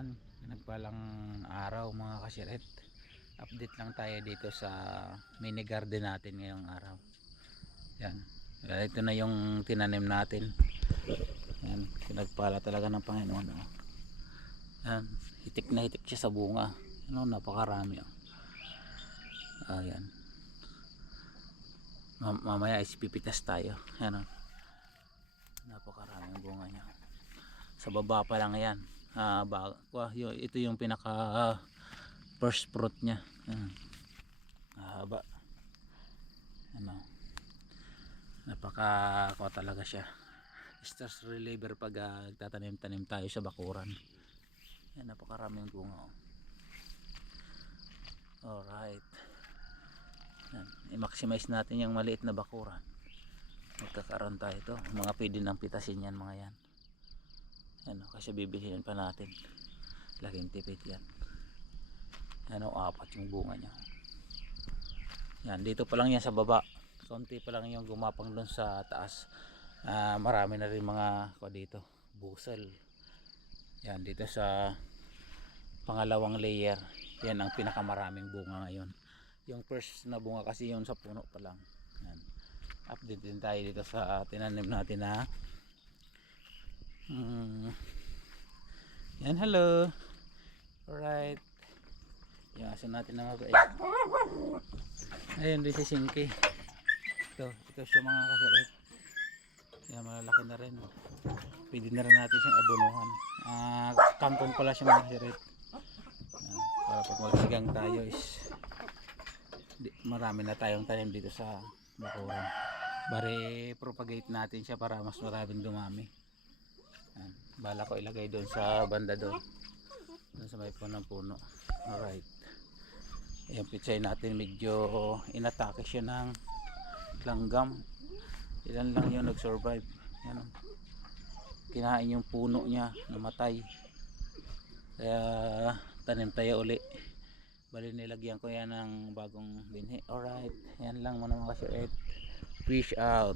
Yan, nagpalang araw mga kasiret. Update lang tayo dito sa mini garden natin ngayong araw. Yan, ito na yung tinanim natin. Yan, pinagpala talaga ng Panginoon. Yan, hitik na hitik siya sa bunga. Yan, napakarami. Ayan. Mamaya ispipitas tayo. Yan, napakaraming bunga niya. Sa baba pa lang yan. Ito yung pinaka first fruit niya. Haba. Ano, napaka talaga siya. Stress reliever pag tatanim-tanim tayo sa bakuran. Yan, napakaraming bunga. Alright. Yan, i-maximize natin yung maliit na bakuran. Magkakaroon tayo ito. Mga pwede nang pitasin yan, mga yan. Ano, kasi bibilihin pa natin. Laging tipid yan. Ano, apat yung bunga niya. Yan, dito pa lang yan sa baba. Konti pa lang yung gumapang doon sa taas. Marami na rin mga dito, busel. Yan, dito sa pangalawang layer. Yan ang pinakamaraming bunga ngayon. Yung first na bunga kasi yun sa puno pa lang. Yan. Update din tayo dito sa tinanim natin na yan, hello. Alright. Yung aso natin na mabait. Ayun, din si Sinky. Ito siya mga kasiret. Yan, malalaki na rin. Pwede na rin natin siyang abunuhan. Kangkong pala siya mga kasiret. Para pag magsigang tayo is marami na tayong tanim dito sa bakuran. Bari propagate natin siya para mas maraming dumami. Yan. Bala ko ilagay doon sa banda doon sa may puno. Alright, yung pichay natin medyo inatake siya ng langgam. Ilan lang yung nag-survive. Yan, kinain yung puno niya, namatay. Kaya tanim tayo uli. Bali nilagyan ko yan ng bagong binhi. Alright, yan lang muna mga kasiret. Fish out.